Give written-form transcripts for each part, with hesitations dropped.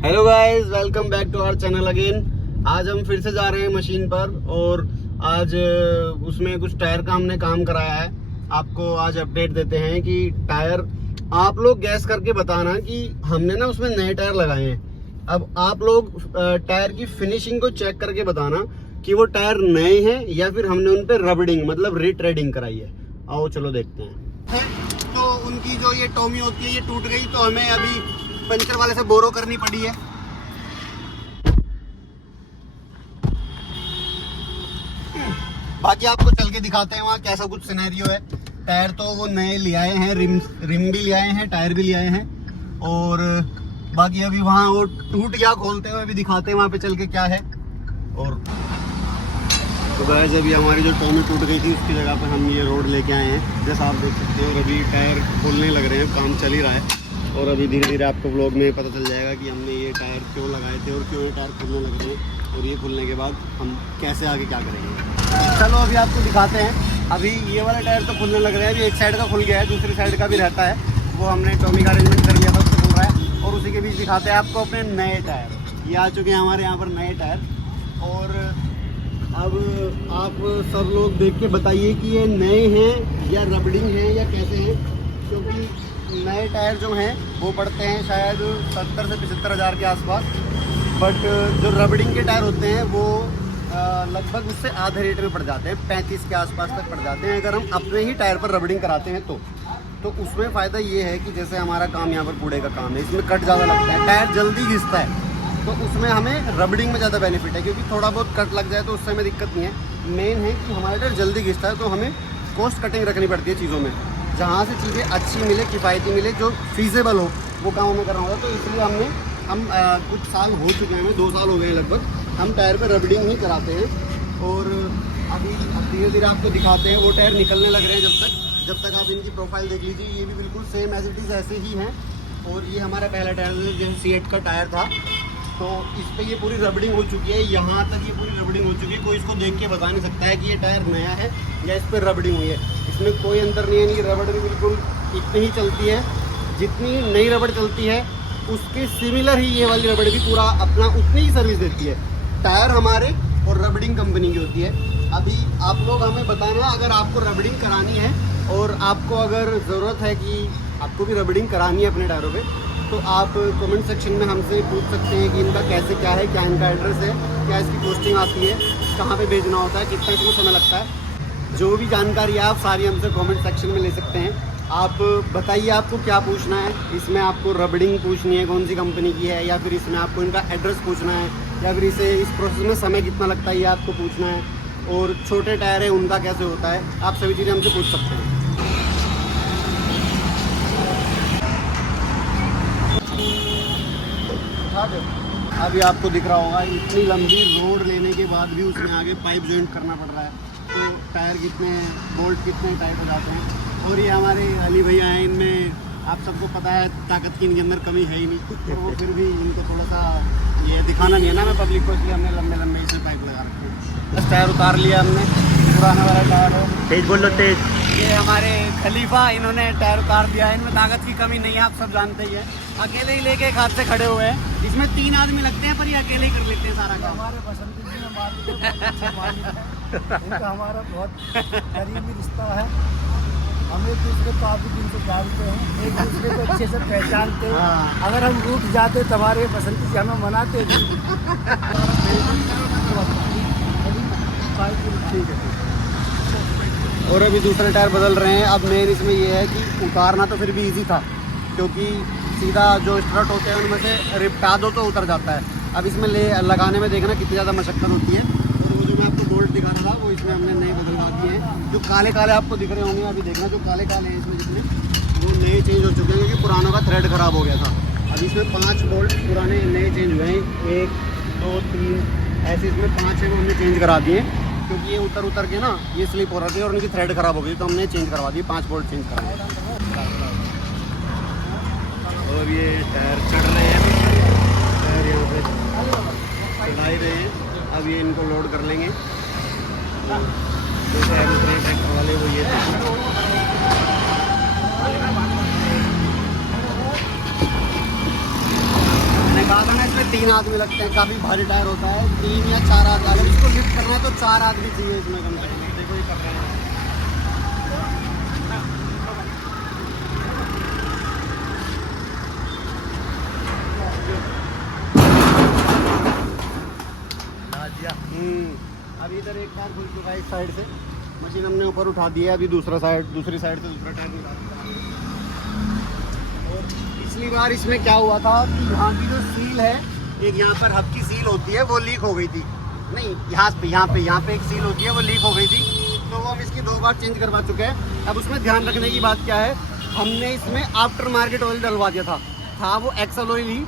Hello guys, welcome back to our channel again. आज हम फिर से जा रहे हैं मशीन पर और आज उसमें कुछ टायर का हमने काम कराया है। आपको आज अपडेट देते हैं कि टायर आप लोग गैस करके बताना कि हमने ना उसमें नए टायर लगाए हैं। अब आप लोग टायर की फिनिशिंग को चेक करके बताना कि वो टायर नए हैं या फिर हमने उन पर रबडिंग मतलब रीट्रेडिंग कराई है। आओ चलो देखते हैं। तो उनकी जो ये टोमी होती है ये टूट गई, तो हमें अभी पंचर वाले से बोरो करनी पड़ी है। बाकी आपको चल के दिखाते हैं वहाँ कैसा कुछ सिनेरियो है। टायर तो वो नए ले आए हैं, रिम भी ले आए हैं, टायर भी ले आए हैं और बाकी अभी वहाँ वो टूट गया खोलते हुए अभी दिखाते हैं वहाँ पे चल के क्या है। और तो गाइस अभी हमारी जो टोमी टूट गई थी उसकी जगह पे हम ये रोड लेके आए हैं जैसा आप देख सकते हैं। और अभी टायर खोलने लग रहे हैं, काम चल ही रहा है और अभी धीरे धीरे आपको व्लॉग में पता चल जाएगा कि हमने ये टायर क्यों लगाए थे और क्यों ये टायर खुलने लग रहे हैं और ये खुलने के बाद हम कैसे आगे क्या करेंगे। चलो अभी आपको दिखाते हैं। अभी ये वाला टायर तो खुलने लग रहा है, अभी एक साइड का खुल गया है, दूसरी साइड का भी रहता है, वो हमने टोमी का अरेंजमेंट कर लिया था, उससे खुल रहा है। और उसी के बीच दिखाते हैं आपको अपने नए टायर। ये आ चुके हैं हमारे यहाँ पर नए टायर। और अब आप सब लोग देख के बताइए कि ये नए हैं या रबडिंग हैं या कैसे हैं, क्योंकि नए टायर जो हैं वो पड़ते हैं शायद 70 से 75 हज़ार के आसपास, बट जो रबडिंग के टायर होते हैं वो लगभग उससे आधे रेट में पड़ जाते हैं, 35 के आसपास तक पड़ जाते हैं अगर हम अपने ही टायर पर रबडिंग कराते हैं तो उसमें फ़ायदा ये है कि जैसे हमारा काम यहाँ पर कूड़े का काम है, इसमें कट ज़्यादा लगता है, टायर जल्दी घिसता है, तो उसमें हमें रबडिंग में ज़्यादा बेनिफिट है क्योंकि थोड़ा बहुत कट लग जाए तो उससे हमें दिक्कत नहीं है। मेन है कि हमारा टायर जल्दी घिसता है, तो हमें कॉस्ट कटिंग रखनी पड़ती है चीज़ों में, जहाँ से चीज़ें अच्छी मिले, किफ़ायती मिले, जो फीजेबल हो, वो काम हमें करना होगा। तो इसलिए हम कुछ साल हो चुके हैं, हमें 2 साल हो गए हैं लगभग, हम टायर पर रबडिंग ही कराते हैं। और अभी धीरे धीरे आपको दिखाते हैं, वो टायर निकलने लग रहे हैं। जब तक आप इनकी प्रोफाइल देख लीजिए, ये भी बिल्कुल सेम एज इट इज़ ऐसे ही हैं। और ये हमारा पहला टायर जैसे C8 का टायर था, तो इस पर ये पूरी रबडिंग हो चुकी है, यहाँ तक ये पूरी रबडिंग हो चुकी है। कोई इसको देख के बता नहीं सकता है कि ये टायर नया है या इस पर रबडिंग हुई है, इसमें कोई अंतर नहीं है। ये रबड़ भी बिल्कुल इतनी ही चलती है जितनी नई रबड़ चलती है, उसके सिमिलर ही ये वाली रबड़ भी पूरा अपना उतनी ही सर्विस देती है। टायर हमारे और रबडिंग कंपनी की होती है। अभी आप लोग हमें बताना, अगर आपको रबडिंग करानी है और आपको अगर ज़रूरत है कि आपको भी रबडिंग करानी है अपने टायरों पे, तो आप कमेंट सेक्शन में हमसे पूछ सकते हैं कि इनका कैसे क्या है, क्या इनका एड्रेस है, क्या इसकी पोस्टिंग आती है, कहाँ पे भेजना होता है, कितना इसमें समय लगता है। जो भी जानकारी है आप सारी हमसे कमेंट सेक्शन में ले सकते हैं। आप बताइए आपको क्या पूछना है, इसमें आपको रबडिंग पूछनी है कौन सी कंपनी की है, या फिर इसमें आपको इनका एड्रेस पूछना है, या फिर इस प्रोसेस में समय कितना लगता है ये आपको पूछना है, और छोटे टायर है उनका कैसे होता है, आप सभी चीज़ें हमसे पूछ सकते हैं। अभी आपको दिख रहा होगा इतनी लंबी रोड लेने के बाद भी उसमें आगे पाइप जॉइंट करना पड़ रहा है, तो टायर कितने बोल्ट कितने टाइट हो जाते हैं। और ये हमारे अली भैया हैं, इनमें आप सबको पता है ताकत की इनके अंदर कमी है ही नहीं, तो वो फिर भी इनको थोड़ा सा ये दिखाना नहीं है ना मैं पब्लिक को, इसलिए हमने लंबे लंबे इसमें पाइप लगा रखे हैं। बस टायर उतार लिया हमने, पुराना वाला टायर है, तेज बोल लो तेज। ये हमारे खलीफा, इन्होंने टायर उतार दिया है, इनमें ताकत की कमी नहीं है, आप सब जानते ही हैं। अकेले ही लेके एक हाथ से खड़े हुए हैं, इसमें 3 आदमी लगते हैं पर ये अकेले ही कर लेते हैं सारा काम। हमारे बसंती जी में मालिक है, बहुत अच्छे मालिक हैं, इनका हमारा बहुत करीबी रिश्ता है। हम एक दूसरे को काफ़ी दिन से जानते हैं, एक दूसरे को अच्छे से पहचानते हैं। अगर हम रूठ जाते तो हमारे बसंती जी हमें मनाते थे। ठीक है। और अभी दूसरे टायर बदल रहे हैं। अब मेन इसमें ये है कि उतारना तो फिर भी इजी था, क्योंकि सीधा जो स्ट्रट होते हैं उनमें से रिपटा दो तो उतर जाता है। अब इसमें लगाने में देखना कितनी ज़्यादा मशक्क़त होती है। और वो जो मैं आपको बोल्ट दिखा रहा था वो इसमें हमने नए बदलवा दिए हैं। जो काले काले आपको दिख रहे होंगे, अभी देखना जो काले काले हैं इसमें जितने, वो नए चेंज हो चुके हैं क्योंकि पुरानों का थ्रेड ख़राब हो गया था। अब इसमें 5 बोल्ट पुराने नए चेंज हुए हैं, 1 2 3 ऐसे इसमें 5 है वो हमने चेंज करा दिए, क्योंकि ये उतर के ना ये स्लिप हो रहा थी और उनकी थ्रेड ख़राब हो गई, तो हमने चेंज करवा दिए, 5 बोल्ट चेंज करा दिए। और ये टायर चढ़ रहे हैं, टायर यहाँ पे चढ़ा ही रहे हैं। अब ये इनको लोड कर लेंगे। जो टायर उतरे ट्रैक्टर वाले वो ये मैंने कहा था ना 3 आदमी लगते हैं, काफ़ी भारी टायर होता है। 3 या 4 आदमी, अगर इसको लिफ्ट करना है तो 4 आदमी चाहिए इसमें कम से कम। देखो ये कर रहे हैं। अभी इधर एक टायर खुल चुका है इस साइड से, मशीन हमने ऊपर उठा दी है। अभी दूसरी साइड से दूसरा टायर निकाल दिया। और पिछली बार इसमें क्या हुआ था कि यहाँ की जो सील है, एक यहाँ पर हब की सील होती है, वो लीक हो गई थी। नहीं, यहाँ पे एक सील होती है, वो लीक हो गई थी, तो वो हम इसकी 2 बार चेंज करवा चुके हैं। अब उसमें ध्यान रखने की बात क्या है, हमने इसमें आफ्टर मार्केट ऑयल डलवा दिया था वो एक्सल ऑयल ही,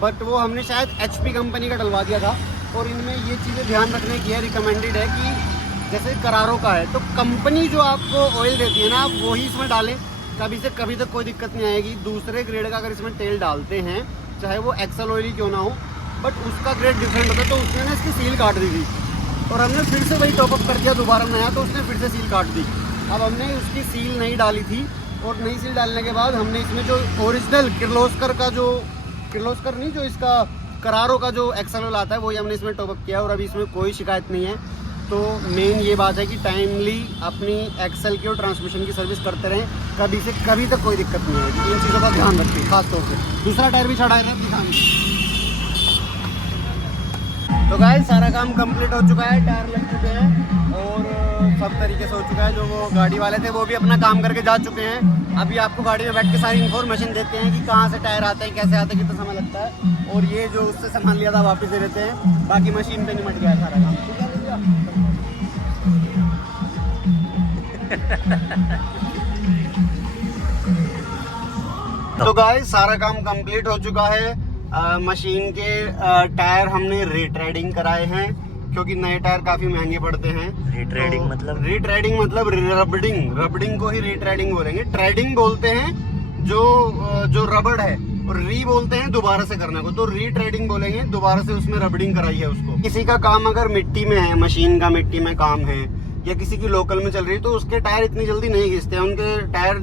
बट वो हमने शायद HP कंपनी का डलवा दिया था। और इनमें ये चीज़ें ध्यान रखने की है, रिकमेंडेड है कि जैसे करारों का है तो कंपनी जो आपको ऑयल देती है ना, आप वही इसमें डालें, कभी से कभी तक कोई दिक्कत नहीं आएगी। दूसरे ग्रेड का अगर इसमें तेल डालते हैं, चाहे वो एक्सल ऑयल ही क्यों ना हो, बट उसका ग्रेड डिफरेंट होता है, तो उसने ना इसकी सील काट दी थी और हमने फिर से वही टॉपअप कर दिया दोबारा नया, तो उसने फिर से सील काट दी। अब हमने उसकी सील नहीं डाली थी, और नई सील डालने के बाद हमने इसमें जो ओरिजिनल किर्लोस्कर का जो किर्लोस्कर नहीं, जो इसका करारों का जो एक्सल ऑयल आता है, वही हमने इसमें टॉपअप किया और अभी इसमें कोई शिकायत नहीं है। तो मेन ये बात है कि टाइमली अपनी एक्सल की और ट्रांसमिशन की सर्विस करते रहें, कभी से कभी तक कोई दिक्कत नहीं होगी। इन चीज़ों का ध्यान रखिए खास तौर से। दूसरा टायर भी चढ़ाए रहे दिखाने। तो गाइस सारा काम कंप्लीट हो चुका है, टायर लग चुके हैं और सब तरीके से हो चुका है। जो वो गाड़ी वाले थे वो भी अपना काम करके जा चुके हैं। अभी आपको गाड़ी में बैठ के सारी इन्फॉर्मेशन देते हैं कि कहाँ से टायर आते हैं, कैसे आते हैं, कितना समय लगता है। और ये जो उससे सामान लिया था वापस दे देते हैं, बाकी मशीन पे निमट गया है सारा काम। ठीक है भैया। तो गाइस सारा काम कंप्लीट हो चुका है। मशीन के टायर हमने रीट्रेडिंग कराए हैं, क्योंकि नए टायर काफी महंगे पड़ते हैं। रीट्रेडिंग तो रीट्रेडिंग मतलब रबडिंग को ही रीट्रेडिंग बोलेंगे। ट्रेडिंग बोलते हैं जो रबड़ है, और री बोलते हैं दोबारा से करने को, तो रीट्रेडिंग बोलेंगे, दोबारा से उसमें रबडिंग कराई है उसको। किसी का काम अगर मिट्टी में है, मशीन का मिट्टी में काम है, या किसी की लोकल में चल रही है, तो उसके टायर इतनी जल्दी नहीं घिसते हैं। उनके टायर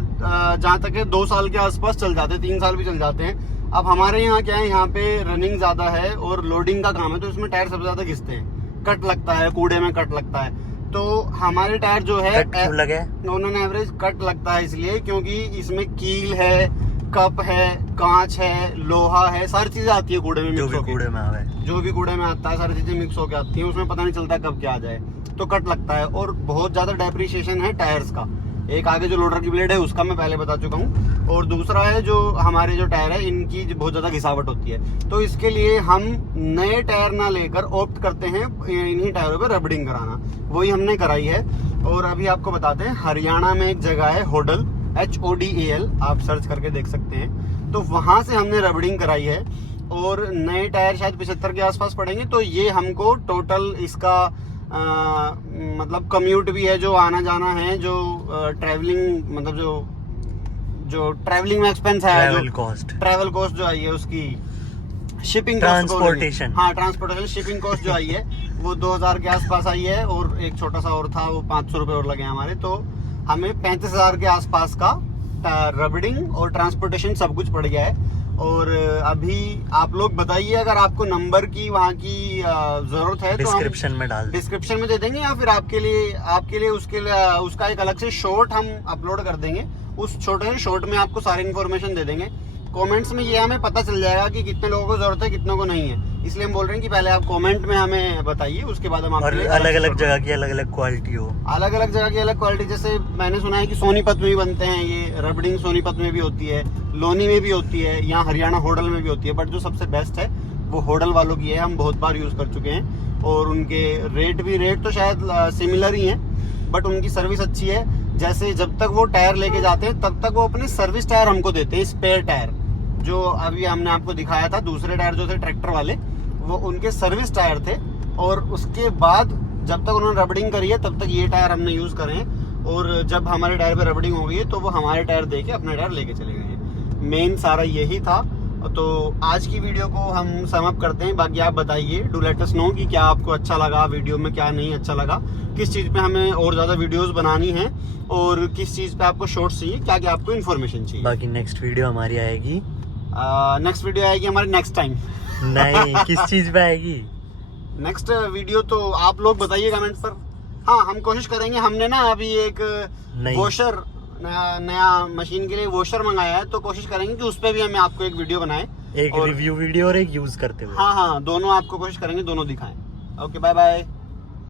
जहाँ तक है 2 साल के आसपास चल जाते हैं, 3 साल भी चल जाते हैं। अब हमारे यहाँ क्या है, यहाँ पे रनिंग ज्यादा है और लोडिंग का काम है, तो इसमें टायर सबसे ज्यादा घिसते हैं, कट लगता है, कूड़े में कट लगता है। तो हमारे टायर जो है लगे उन्होंने एवरेज कट लगता है इसलिए क्योंकि इसमें कील है, कप है, कांच है, लोहा है, सारी चीजें आती है कूड़े में, जो भी कूड़े में आवे, जो भी कूड़े में आता है, सारी चीजें मिक्स होकर आती है, उसमें पता नहीं चलता कब क्या आ जाए, तो कट लगता है। और बहुत ज्यादा डेप्रिसिएशन है टायर्स का। एक आगे जो लोडर की ब्लेड है उसका मैं पहले बता चुका हूँ, और दूसरा है जो हमारे जो टायर है इनकी बहुत ज्यादा घिसावट होती है। तो इसके लिए हम नए टायर ना लेकर ऑप्ट करते हैं इन्हीं टायरों पे रबडिंग कराना, वही हमने कराई है। और अभी आपको बताते हैं, हरियाणा में एक जगह है होडल, HODAL, आप सर्च करके देख सकते हैं, तो वहां से हमने रबडिंग कराई है। और नए टायर शायद 75 के आसपास पड़ेंगे, तो ये हमको टोटल इसका मतलब कम्यूट भी है, जो आना जाना है, जो ट्रैवलिंग मतलब जो ट्रैवलिंग में एक्सपेंस है, ट्रैवल कॉस्ट जो आई है, उसकी शिपिंग ट्रांसपोर्टेशन, हाँ ट्रांसपोर्टेशन शिपिंग कॉस्ट जो आई है वो 2000 के आसपास आई है। और एक छोटा सा और था, वो 500 रुपये और लगे हमारे, तो हमें 35,000 के आसपास का रबडिंग और ट्रांसपोर्टेशन सब कुछ पड़ गया है। और अभी आप लोग बताइए, अगर आपको नंबर की वहाँ की जरूरत है तो डिस्क्रिप्शन में डाल, डिस्क्रिप्शन में दे देंगे, या फिर आपके लिए उसका एक अलग से शॉर्ट हम अपलोड कर देंगे। उस छोटे से शॉर्ट में आपको सारी इन्फॉर्मेशन दे देंगे। कमेंट्स में ये हमें पता चल जाएगा कि कितने लोगों को जरूरत है, कितनों को नहीं है। इसलिए हम बोल रहे हैं कि पहले आप कमेंट में हमें बताइए, उसके बाद हम आपको अलग अलग जगह की अलग अलग क्वालिटी हो, अलग अलग जगह की अलग क्वालिटी। जैसे मैंने सुना है कि सोनीपत में भी बनते हैं ये रबडिंग, सोनीपत में भी होती है, लोनी में भी होती है, यहाँ हरियाणा होडल में भी होती है, बट जो सबसे बेस्ट है वो होडल वालों की है। हम बहुत बार यूज कर चुके हैं और उनके रेट तो शायद सिमिलर ही है, बट उनकी सर्विस अच्छी है। जैसे जब तक वो टायर लेके जाते हैं तब तक वो अपने सर्विस टायर हमको देते हैं, स्पेयर टायर, जो अभी हमने आपको दिखाया था। दूसरे टायर जो थे ट्रैक्टर वाले, वो उनके सर्विस टायर थे, और उसके बाद जब तक उन्होंने रबडिंग करी है तब तक ये टायर हमने यूज करे हैं। और जब हमारे टायर पे रबडिंग हो गई है तो वो हमारे टायर दे के अपने टायर लेके चले गए हैं। मेन सारा यही था। तो आज की वीडियो को हम सम अप करते हैं। बाकी आप बताइए, डू लेट अस नो कि क्या आपको अच्छा लगा वीडियो में, क्या नहीं अच्छा लगा, किस चीज़ पे हमें और ज़्यादा वीडियोस बनानी है, और किस चीज़ पे आपको शॉर्ट्स चाहिए, क्या आपको इन्फॉर्मेशन चाहिए। बाकी नेक्स्ट वीडियो हमारी आएगी हमारी नेक्स्ट टाइम नहीं, किस चीज पे आएगी? नेक्स्ट वीडियो तो आप लोग बताइए कमेंट पर। हाँ, हम कोशिश करेंगे। हमने ना अभी एक नहीं। वॉशर नया मशीन के लिए वॉशर मंगाया है, तो कोशिश करेंगे कि उस पर भी हमें आपको एक वीडियो बनाए। एक रिव्यू वीडियो और एक यूज करते हुए। हाँ हाँ, दोनों आपको कोशिश करेंगे, दोनों दिखाएं। Okay, bye bye.